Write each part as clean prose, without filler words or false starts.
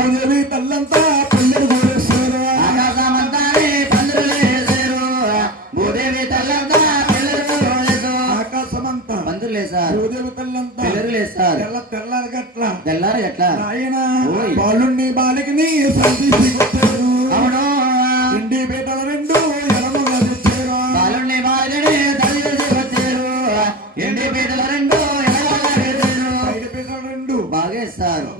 భూదేవి తల్లంతా పల్లెలు చేశారు ఆకాశమంతానే పందిరులు వేశారు భూదేవి తల్లంతా పిల్లలు ఆకాశమంతా పందిరులు వేశారు భూదేవి తల్లంతా పిల్లలు వేశారు తెల్లారి గట్ల తెల్లారు ఎట్లా ఆయన బాలుణ్ణి బాలికని సంతీసుకొచ్చారు అవును ఇండి బేటల రెండు ఎలముగా తెచ్చారు బాలుణ్ణి బాలికని తల్లి వచ్చారు ఎండి పీటల రెండు బయట బేటల రెండు బాగా వేస్తారు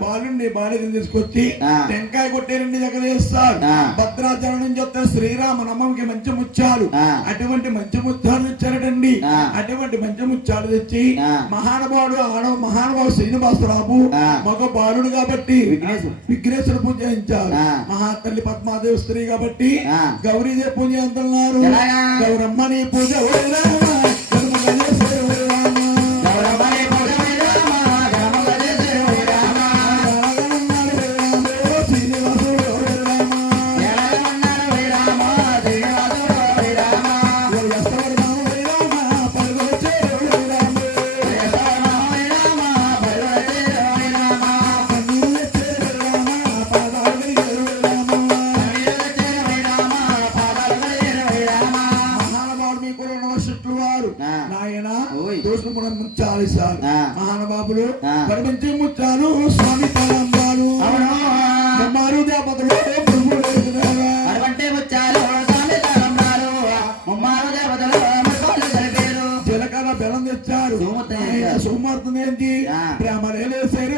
బాలుండి బాలికని తీసుకొచ్చి టెంకాయ కొట్టేరండి దగ్గర వేస్తారు భద్రాచలం నుంచి వస్తే శ్రీరామ నమ్మంకి మంచి ముత్యాలు అటువంటి మంచి ముత్యాలు ఇచ్చారటండి అటువంటి మంచి ముత్యాలు తెచ్చి మహానుభావుడు శ్రీనివాసరావు మగ బాలుడు కాబట్టి విఘ్నేశ్వర పూజ చేయించారు మహాతల్లి పద్మాదేవి స్త్రీ కాబట్టి గౌరీదేవి పూజ అంటున్నారు గౌరమ్మని పూజ మహానుభావులు పరిమించి ముచ్చాలు స్వామి తలంబాలు ముమ్మారు దేవతలు జీలకర్ర బెల్లం తెచ్చారు సోమవారం ఏంటి ప్రేమలే లేసారు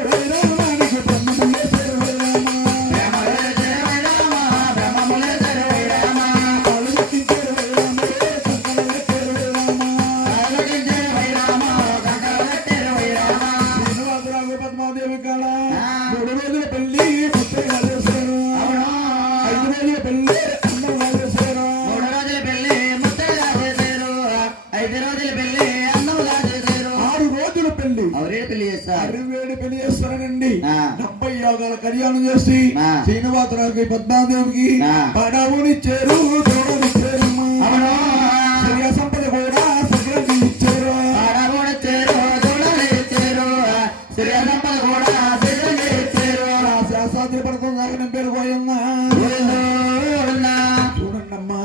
కళ్యాణం చేసి శ్రీనివాసరావుకి పద్మాదేవికి పడవునిచ్చారు తోడనిచ్చారు సంపద కూడా సగ్రహం ఇచ్చారు శాస్త్రి పడతాం దాకా పేరు పోయమ్మా చూడండమ్మా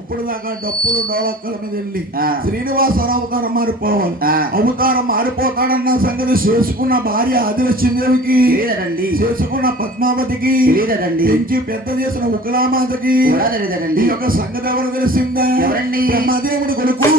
ఇప్పుడు దాకా డప్పులు డోలక్కల మీద వెళ్ళి శ్రీనివాసరావు అవతారం మారిపోవాలి అవతారం మారిపోతాడన్న సంగతి చేసుకున్న భార్య ఆదిలక్ష్మీదేవికి చేసుకున్న పద్మావతికి పెంచి పెద్ద చేసిన ఉగ్రామాతకి ఈ యొక్క సంగతి ఎవరు తెలిసిందా బ్రహ్మదేవుడి కొడుకు